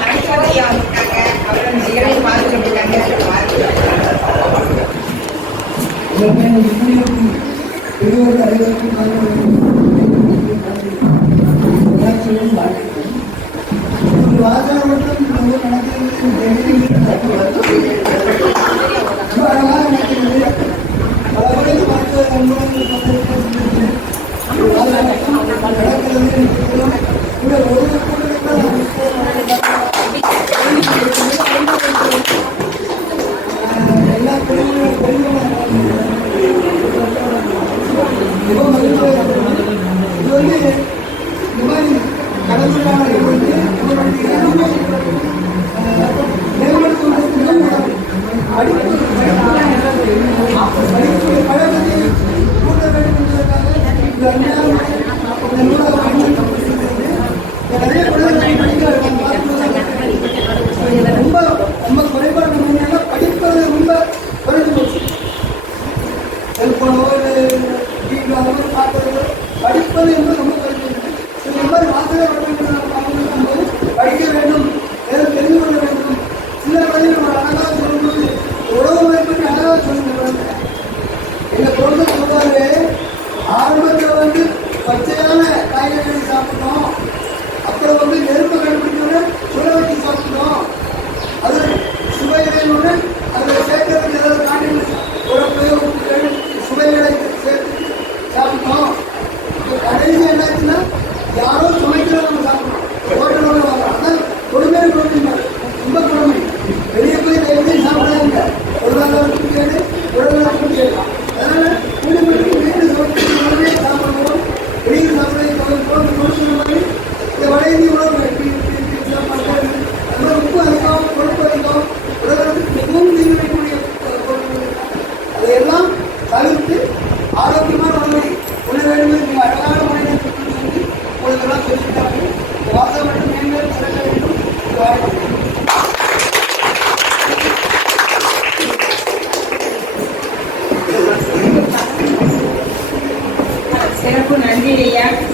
மருத்துவத்தையும் வந்துட்டாங்க. அப்புறம் நிகழ்ச்சி பார்த்துக்கிட்டு இருக்காங்க. வாசனை மட்டும் நடக்கிறது எல்லா இது வந்து இந்த மாதிரி கடவுளான இது வந்து ரொம்ப ரொம்ப குறைபாடு என்னன்னா படிப்பது ரொம்ப குறைந்து போச்சு. செல்போனோ டிவியோ அந்த மாதிரி பார்க்கறதோ படிப்பது என்பது ரொம்ப குறைந்து போச்சு. இந்த மாதிரி வாசகர் வரும்போது படிக்க வேண்டும், ஏதோ தெரிந்து கொள்ள வேண்டும். சில வழியில் நம்ம அழகாக சொல்லும்போது உணவு முறை பற்றி அழகாக சொல்லுங்க. எங்கள் குழந்தை சொல்வாரு, ஆரம்பத்தில் வந்து பச்சையான காய்கறிகளை சாப்பிட்டோம், அப்புறம் வந்து நெருப்பு கண்டுபிடிச்சோட சுட வச்சு சாப்பிட்டோம், அது சுவைகளுடன் அதில் சேர்க்கறதுக்கு ஏதாவது காய்கறி உடம்பு உப்புகள் சுவைகளை சேர்த்து சாப்பிட்டோம். இப்போ கடைசி என்னாச்சுன்னா யாரோ சமைக்கிறத நம்ம சாப்பிட்றோம், ஹோட்டலோட வாங்கலாம். அதான் கொடுமையான கொடுமை, ரொம்ப கொடுமை. வெளியே போய் எப்படி சாப்பிடாங்க, ஒரு நாள் கேடு உடம்பு கேட்கலாம். அதனால வீடு சாப்பிடணும், வெளியில் சாப்பிட கொடுக்குற மாதிரி இந்த வட இந்திய உணவு அது மாதிரி உப்பு அதிகம், கொழுப்பு அதிகம், உடலுக்கு மிகவும் தீங்கிழைக்கக்கூடிய அதையெல்லாம் தவிர்த்து ஆரோக்கியமான உணவை உணர வேண்டும். நீங்கள் அழகான முறையில் உங்களுக்கெல்லாம் சொல்லியிருக்காங்க.